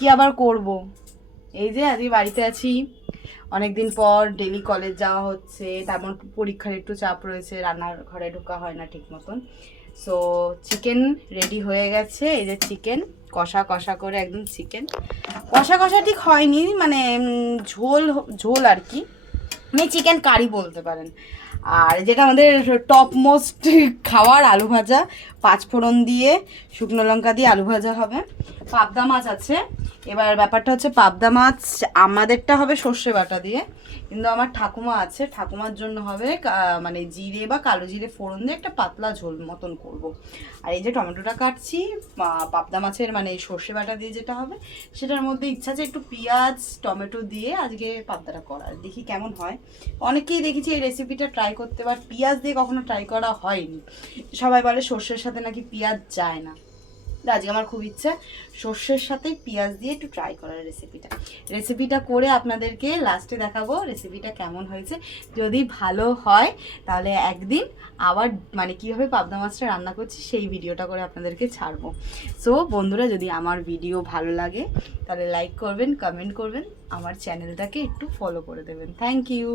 কি আবার করব, এই যে আজকে বাড়িতে আছি, অনেকদিন পর ডেলি কলেজ যাওয়া হচ্ছে, তারপর পরীক্ষার একটু চাপ রয়েছে, রান্নার ঘরে ঢোকা হয় না ঠিক মতন। সো চিকেন রেডি হয়ে গেছে, এই যে চিকেন কষা কষা করে, একদম চিকেন কষা কষা ঠিক হয়নি, মানে ঝোল ঝোল আর কি, মানে চিকেন কারি বলতে পারেন। আর যেটা আমাদের টপ মোস্ট খাওয়ার, আলু ভাজা, পাঁচফোড়ন দিয়ে শুকনো লঙ্কা দিয়ে আলু ভাজা হবে। পাবদা মাছ আছে। এবার ব্যাপারটা হচ্ছে পাবদা মাছ আমাদেরটা হবে সর্ষে বাটা দিয়ে, কিন্তু আমার ঠাকুমা আছে, ঠাকুমার জন্য হবে মানে জিরে বা কালো জিরে ফোড়ন দিয়ে একটা পাতলা ঝোল মতন করব। আর এই যে টমেটোটা কাটছি, পাবদা মাছের মানে সর্ষে বাটা দিয়ে যেটা হবে সেটার মধ্যে ইচ্ছা আছে একটু পেঁয়াজ টমেটো দিয়ে আজকে পাবদাটা করার, দেখি কেমন হয়। অনেকেই দেখেছি এই রেসিপিটা ট্রাই করতে, বাট পেঁয়াজ দিয়ে কখনো ট্রাই করা হয়নি। সবাই বলে সর্ষের সাথে নাকি পেঁয়াজ যায় না, আজকে আমার খুব ইচ্ছা সর্ষের সাথে পেঁয়াজ দিয়ে একটু ট্রাই করার রেসিপিটা করে আপনাদেরকে লাস্টে দেখাবো রেসিপিটা কেমন হয়েছে। যদি ভালো হয় তাহলে একদিন আবার মানে কীভাবে পাবদা মাছটা রান্না করছি সেই ভিডিওটা করে আপনাদেরকে ছাড়বো। সো বন্ধুরা, যদি আমার ভিডিও ভালো লাগে তাহলে লাইক করবেন, কমেন্ট করবেন, আমার চ্যানেলটাকে একটু ফলো করে দেবেন। Thank you.